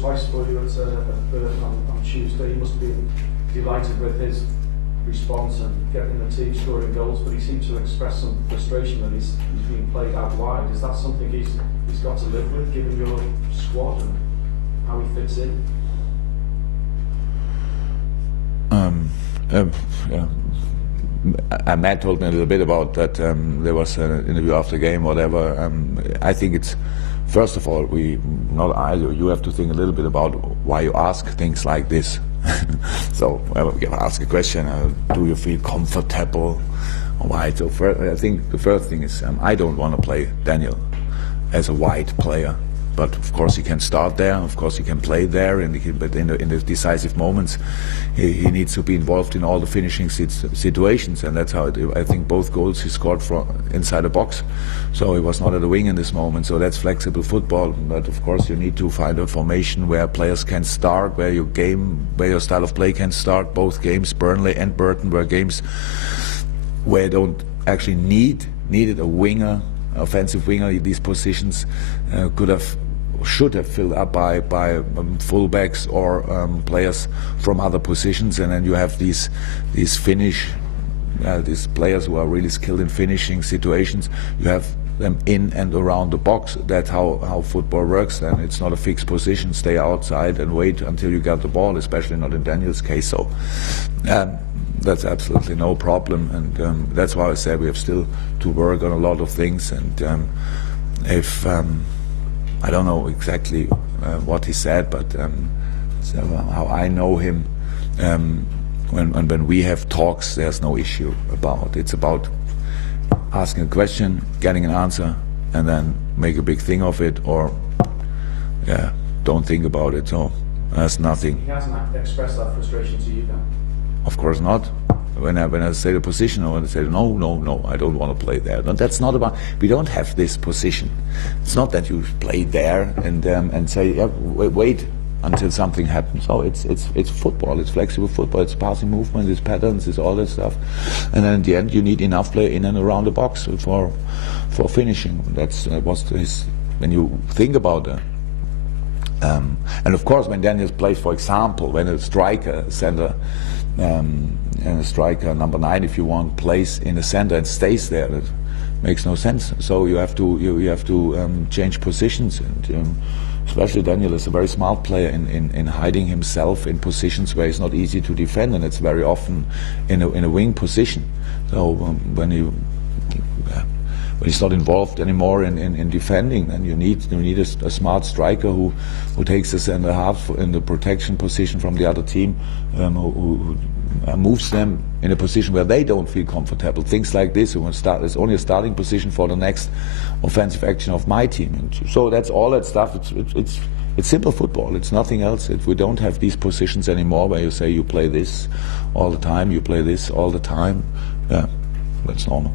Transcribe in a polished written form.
Twice for you at Burton on Tuesday. He must have been delighted with his response and getting the team scoring goals, but he seemed to express some frustration that he's being played out wide. Is that something he's got to live with, given your squad and how he fits in? Matt told me a little bit about that. There was an interview after the game, whatever. I think it's, first of all, you have to think a little bit about why you ask things like this. So you ask a question, do you feel comfortable? Why? So I think the first thing is I don't want to play Daniel as a wide player. But of course he can start there, of course he can play there, but in the decisive moments he needs to be involved in all the finishing situations, and that's how I think both goals he scored from inside the box. So he was not at the wing in this moment, so that's flexible football. But of course you need to find a formation where players can start, where your style of play can start. Both games, Burnley and Burton, were games where you don't actually needed a winger, offensive winger. These positions should have filled up by fullbacks or players from other positions, and then you have these players who are really skilled in finishing situations. You have them in and around the box. That's how football works. And it's not a fixed position. Stay outside and wait until you get the ball, especially not in Daniel's case. So that's absolutely no problem, and that's why I say we have still to work on a lot of things. And if I don't know exactly what he said, but so how I know him, when we have talks, there's no issue about. It's about asking a question, getting an answer, and then make a big thing of it, or don't think about it. So there's nothing. He hasn't expressed that frustration to you then? Of course not. When I say the position, I want to say no, I don't want to play there. No, that's not about. We don't have this position. It's not that you play there and say wait until something happens. So it's football. It's flexible football. It's passing movement. It's patterns. It's all that stuff. And then in the end, you need enough play in and around the box for finishing. That's when you think about it. And of course, when Daniel plays, for example, when a striker center. And a striker number 9, if you want, plays in the center and stays there, that makes no sense. So you have to change positions, and especially Daniel is a very smart player in hiding himself in positions where it's not easy to defend, and it's very often in a wing position. So when he's not involved anymore in defending, then you need a smart striker who takes the center half in the protection position from the other team, who moves them in a position where they don't feel comfortable. Things like this, it's only a starting position for the next offensive action of my team. And so that's all that stuff. It's simple football. It's nothing else. We don't have these positions anymore where you say you play this all the time, you play this all the time. Yeah, that's normal.